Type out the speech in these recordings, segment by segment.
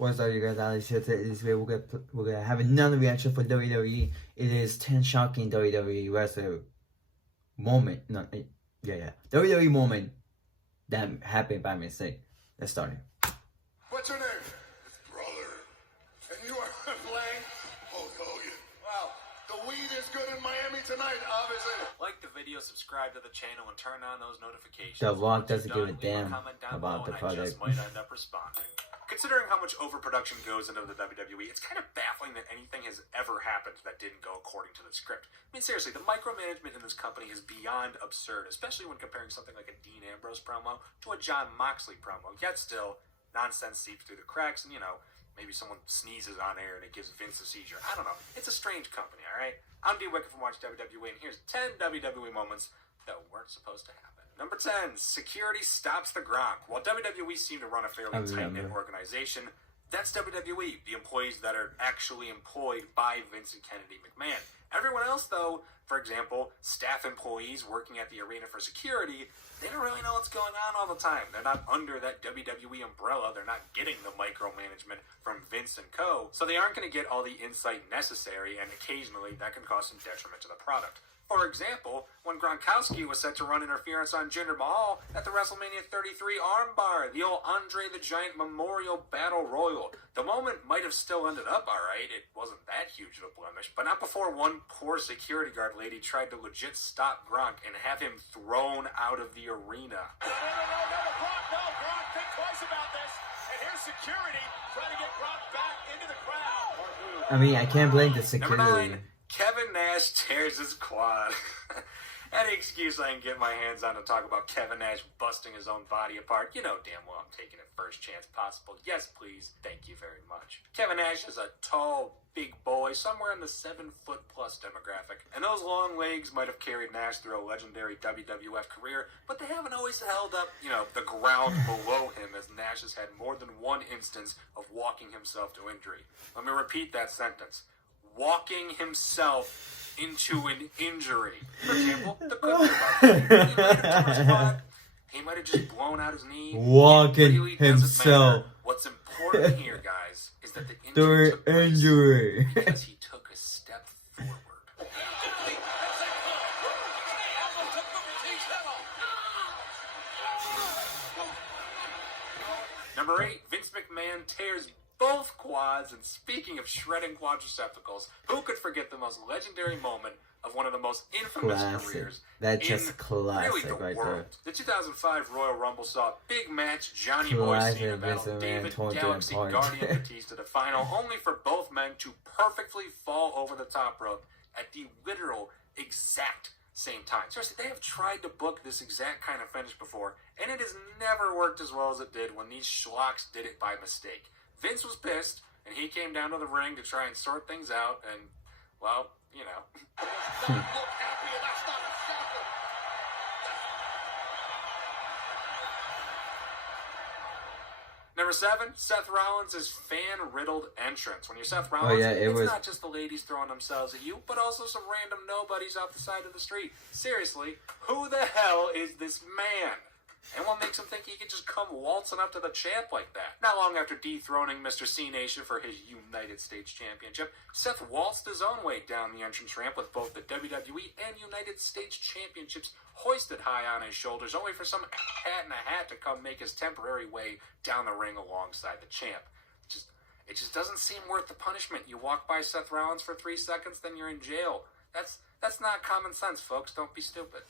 What's up, you guys? Alex here. This way we're gonna have another reaction for WWE. It is 10 shocking WWE wrestler moment. WWE moment that happened by mistake. Let's start it. What's your name? It's Brother. And you are playing Hulk Hogan. Wow, the weed is good in Miami tonight, obviously. Like the video, subscribe to the channel, and turn on those notifications. The Rock doesn't Once you're give a done, leave damn comment down about below, the and I product. just might end up responding. Considering how much overproduction goes into the WWE, it's kind of baffling that anything has ever happened that didn't go according to the script. I mean, seriously, the micromanagement in this company is beyond absurd, especially when comparing something like a Dean Ambrose promo to a Jon Moxley promo. Yet still, nonsense seeps through the cracks, and maybe someone sneezes on air and it gives Vince a seizure. I don't know. It's a strange company, alright? I'm D. Wicked from Watch WWE, and here's 10 WWE moments that weren't supposed to happen. Number 10, security stops the Gronk. While WWE seemed to run a fairly tight-knit organization, that's WWE, the employees that are actually employed by Vince and Kennedy McMahon. Everyone else, though, for example, staff employees working at the arena for security, they don't really know what's going on all the time. They're not under that WWE umbrella. They're not getting the micromanagement from Vince and co. So they aren't going to get all the insight necessary, and occasionally that can cause some detriment to the product. For example, when Gronkowski was set to run interference on Jinder Mahal at the WrestleMania 33 armbar, the old Andre the Giant Memorial Battle Royal. The moment might have still ended up alright, it wasn't that huge of a blemish, but not before one poor security guard lady tried to legit stop Gronk and have him thrown out of the arena. No, Gronk, think twice about this. And here's security trying to get Gronk back into the crowd. I mean, I can't blame the Number security. 9, Kevin Nash tears his quad. Any excuse I can get my hands on to talk about Kevin Nash busting his own body apart, you know damn well I'm taking it first chance possible. Yes, please. Thank you very much. Kevin Nash is a tall, big boy, somewhere in the 7-foot-plus demographic. And those long legs might have carried Nash through a legendary WWF career, but they haven't always held up, the ground below him, as Nash has had more than one instance of walking himself to injury. Let me repeat that sentence. Walking himself into an injury. For example, the cook. He might have just blown out his knee. Walking really himself. What's important here, guys, is that the injury took place injury. because he took a step forward. Number 8, Vince McMahon tears both quads, and speaking of shredding quadricepticals, who could forget the most legendary moment of one of the most infamous careers That's in just classic really the right world? there. The 2005 Royal Rumble saw a big match, Johnny Boy Cena battle David Galaxy Guardian Batista to final, only for both men to perfectly fall over the top rope at the literal exact same time. Seriously, they have tried to book this exact kind of finish before, and it has never worked as well as it did when these schlocks did it by mistake. Vince was pissed, and he came down to the ring to try and sort things out, and, well, Number 7, Seth Rollins' fan-riddled entrance. When you're Seth Rollins, it's not just the ladies throwing themselves at you, but also some random nobodies off the side of the street. Seriously, who the hell is this man? And what makes him think he could just come waltzing up to the champ like that? Not long after dethroning Mr. C Nation for his United States Championship, Seth waltzed his own way down the entrance ramp with both the WWE and United States Championships hoisted high on his shoulders, only for some hat in a hat to come make his temporary way down the ring alongside the champ. It just doesn't seem worth the punishment. You walk by Seth Rollins for 3 seconds, then you're in jail. That's not common sense, folks. Don't be stupid.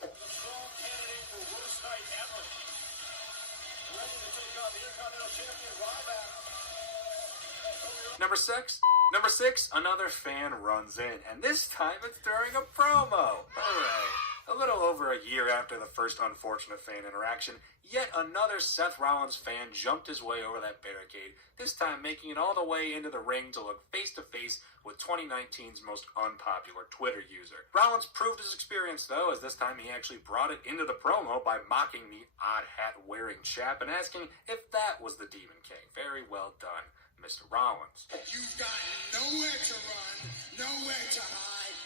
Number six, another fan runs in, and this time it's during a promo. Alright. A little over a year after the first unfortunate fan interaction, yet another Seth Rollins fan jumped his way over that barricade, this time making it all the way into the ring to look face-to-face with 2019's most unpopular Twitter user. Rollins proved his experience, though, as this time he actually brought it into the promo by mocking the odd hat-wearing chap and asking if that was the Demon King. Very well done, Mr. Rollins. You've got nowhere to run, nowhere to hide.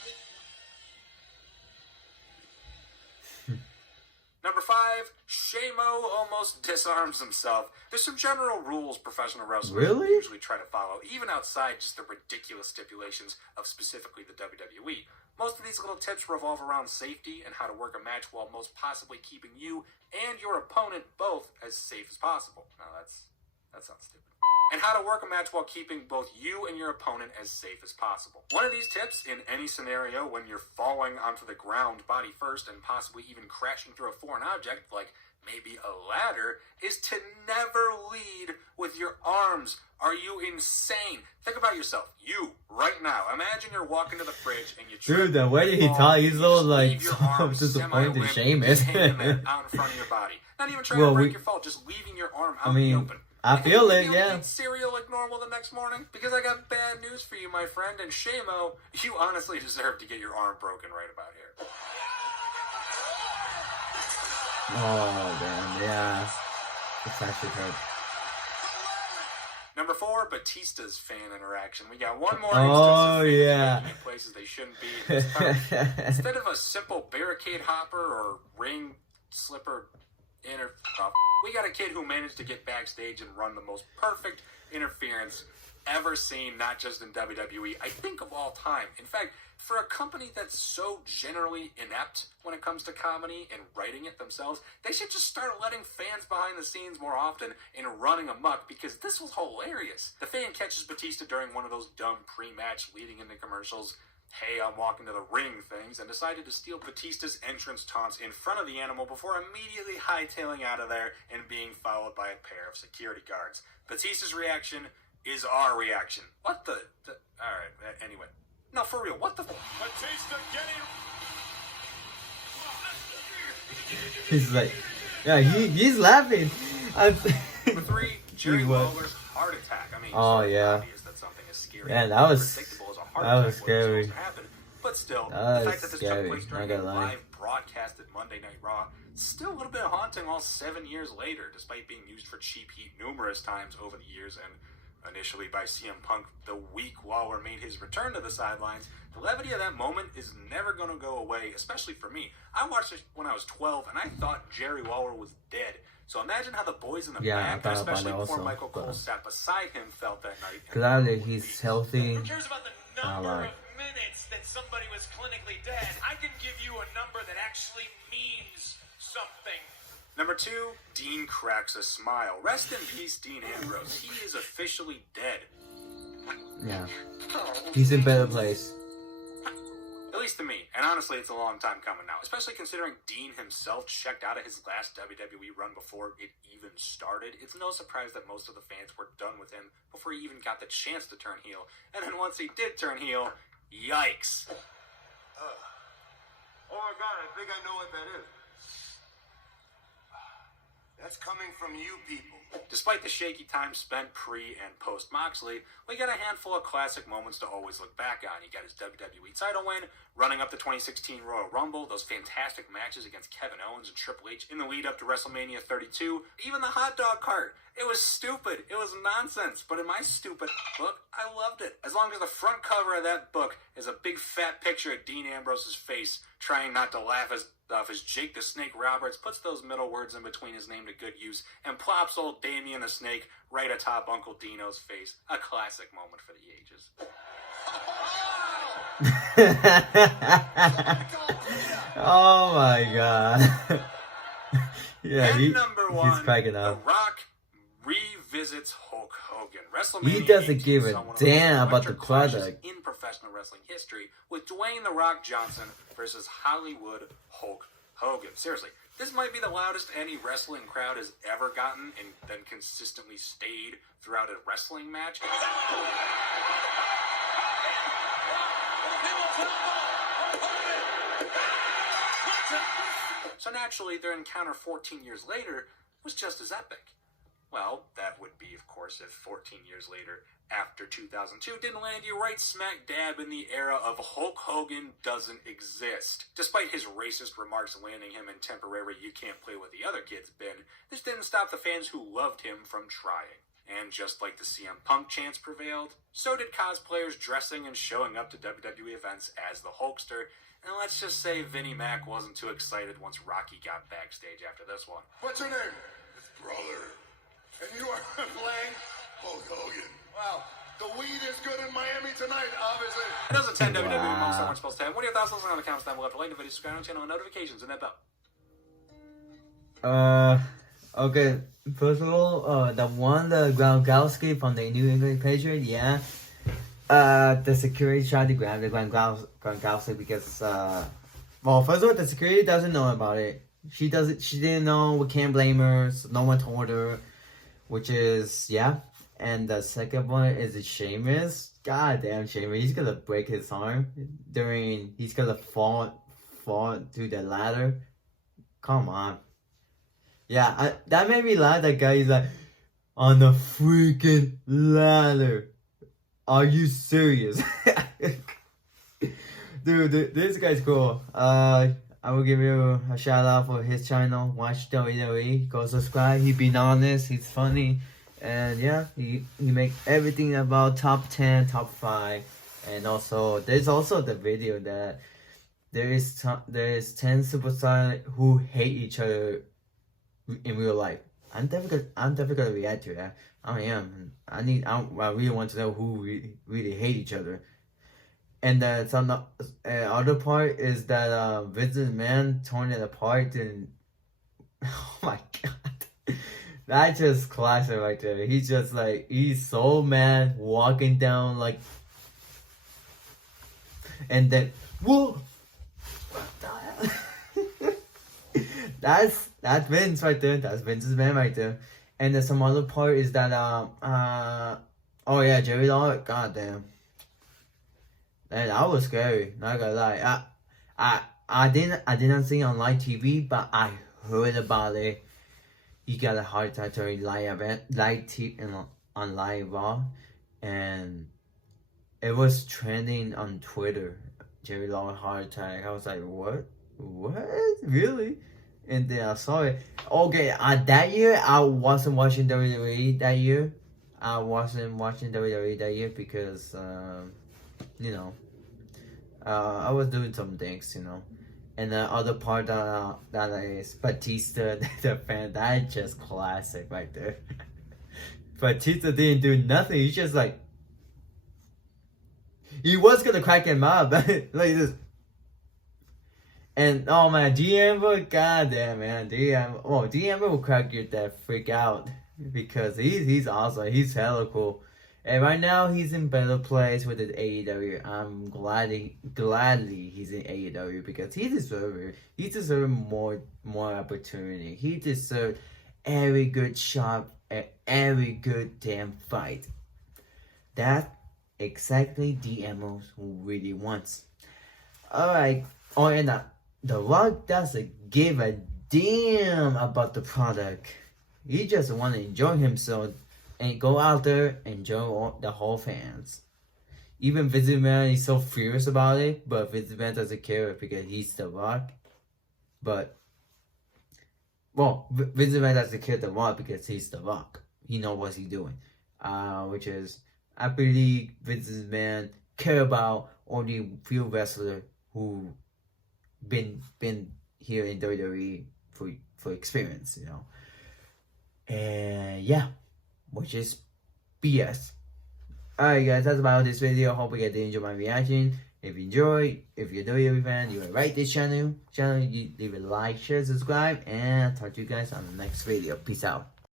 Number 5, Shamo almost disarms himself. There's some general rules professional wrestlers Really? usually try to follow, even outside just the ridiculous stipulations of specifically the WWE. Most of these little tips revolve around safety and how to work a match while most possibly keeping you and your opponent both as safe as possible. Now that sounds stupid. And how to work a match while keeping both you and your opponent as safe as possible. One of these tips in any scenario when you're falling onto the ground body first and possibly even crashing through a foreign object, like maybe a ladder, is to never lead with your arms. Are you insane? Think about yourself. You, right now. Imagine you're walking to the fridge and you Dude, the way he talks, he's so like so disappointed Sheamus. out in front of your body. Not even trying to break your fall, just leaving your arm out in the open. I feel it, yeah. Eat cereal like normal the next morning? Because I got bad news for you, my friend, and Shamo, you honestly deserve to get your arm broken right about here. Oh, damn, yeah. It's actually hurt. Number 4, Batista's fan interaction. We got one more Oh, instance of yeah. fans in places they shouldn't be. Instead of a simple barricade hopper or ring slipper we got a kid who managed to get backstage and run the most perfect interference ever seen, not just in WWE, I think of all time. In fact, for a company that's so generally inept when it comes to comedy and writing it themselves, they should just start letting fans behind the scenes more often and running amok, because this was hilarious. The fan catches Batista during one of those dumb pre-match leading into commercials, "Hey, I'm walking to the ring" things, and decided to steal Batista's entrance taunts in front of the animal before immediately hightailing out of there and being followed by a pair of security guards. Batista's reaction is our reaction. What the alright, anyway. No, for real, what the Batista getting... He's like, yeah, he's laughing. Number 3, Jerry Lawler's heart attack. I mean, oh, so yeah. obvious that something is scary. Yeah, that was Predictable as a heart that attack was scary. wasn't supposed to happen. But still, the fact that this scary. took place during Not a gonna lie. live broadcasted Monday Night Raw, still a little bit haunting all 7 years later, despite being used for cheap heat numerous times over the years, and initially by CM Punk the week Lawler made his return to the sidelines. The levity of that moment is never going to go away, especially for me. I watched it when I was 12, and I thought Jerry Lawler was dead. So imagine how the boys in the back, especially poor Michael Cole sat beside him, felt that night. Glad that he's healthy. Who cares about the number of minutes that somebody was clinically dead? I can give you a number that actually means something. Number 2, Dean cracks a smile. Rest in peace, Dean Ambrose. He is officially dead. Yeah. He's in better place. At least to me. And honestly, it's a long time coming now. Especially considering Dean himself checked out of his last WWE run before it even started. It's no surprise that most of the fans were done with him before he even got the chance to turn heel. And then once he did turn heel, yikes. Oh my God, I think I know what that is. That's coming from you people. Despite the shaky time spent pre and post Moxley, we got a handful of classic moments to always look back on. He got his WWE title win, running up the 2016 Royal Rumble, those fantastic matches against Kevin Owens and Triple H in the lead up to WrestleMania 32, even the hot dog cart. It was stupid. It was nonsense. But in my stupid book, I loved it. As long as the front cover of that book is a big fat picture of Dean Ambrose's face, trying not to laugh as Jake the Snake Roberts puts those middle words in between his name to good use and plops old Damien the Snake right atop Uncle Dino's face. A classic moment for the ages. Oh my God. Yeah, and number 1, he's cracking up. The Rock revisits Hulk Hogan. WrestleMania He doesn't 18 give a saw one of the damn about the electric clashes product. in professional wrestling history with Dwayne The Rock Johnson versus Hollywood Hulk Hogan. Seriously, this might be the loudest any wrestling crowd has ever gotten and then consistently stayed throughout a wrestling match. So naturally, their encounter 14 years later was just as epic. Well, that would be, of course, if 14 years later, after 2002, didn't land you right smack dab in the era of Hulk Hogan doesn't exist. Despite his racist remarks landing him in temporary "you can't play with the other kids" bin, this didn't stop the fans who loved him from trying. And just like the CM Punk chants prevailed, so did cosplayers dressing and showing up to WWE events as the Hulkster. And let's just say Vinnie Mac wasn't too excited once Rocky got backstage after this one. What's your name? It's brother. And you are playing Hulk Hogan. Wow. The weed is good in Miami tonight, obviously. It does a 10 WWE Wow. amongst everyone's supposed to have. What are your thoughts? Listen on the comments down below. Like the video, subscribe to the channel, and notifications, and that bell. Okay. First of all, the Gronkowski from the New England Patriots, yeah. The security tried to grab the Gronkowski because, well, first of all, the security doesn't know about it. She didn't know. We can't blame her. So no one told her, which is, yeah. And the second one is Sheamus. God damn, Sheamus. He's gonna break his arm he's gonna fall to the ladder. Come on. Yeah, that made me laugh. That guy is like, on the freaking ladder. Are you serious? Dude, this guy's cool. I will give you a shout out for his channel. Watch WWE. Go subscribe. He being honest. He's funny. And yeah, he make everything about top 10, top 5. And also, there's also the video that there is 10 superstars who hate each other in real life. I'm definitely gonna react to that. I am. I really want to know who really hate each other. And some other part is that Vince McMahon torn it apart and oh my god, that's just classic right there. He's just like, he's so mad walking down like, and then whoa, what the hell? That's Vince right there. That's Vince's man right there. And then some other part is that oh yeah, Jerry Lawler. God damn. And that was scary. Not gonna lie. I didn't see it on live TV, but I heard about it. He got a heart attack during on live Raw, and it was trending on Twitter. Jerry Lawler heart attack. I was like, what? Really? And then I saw it. Okay, that year I wasn't watching WWE that year. I wasn't watching WWE that year because you know, I was doing some things, you know. And the other part that is Batista, the fan, that's just classic right there. Batista didn't do nothing. He's just like, he was gonna crack him up, like this. And oh man, DM, goddamn man, DM will crack you that freak out because he's awesome. He's hella cool. And right now he's in better place with the AEW. I'm gladly he's in AEW because he deserves it. He deserves more opportunity. He deserves every good shot and every good damn fight. That's exactly DMO really wants. Alright. Oh, and The Rock doesn't give a damn about the product. He just want to enjoy himself and go out there and enjoy the whole fans. Even Vince McMahon is so furious about it, but Vince McMahon doesn't care because he's The Rock. But, well, Vince McMahon doesn't care The Rock because he's The Rock. He knows what he's doing. Which is, I believe Vince McMahon care about only few wrestlers who been here in WWE for experience, you know. And yeah, which is BS. Alright guys, that's about this video. Hope you guys did enjoy my reaction. If you enjoyed, if you're a WWE fan, you will like this channel, you leave a like, share, subscribe, and talk to you guys on the next video. Peace out.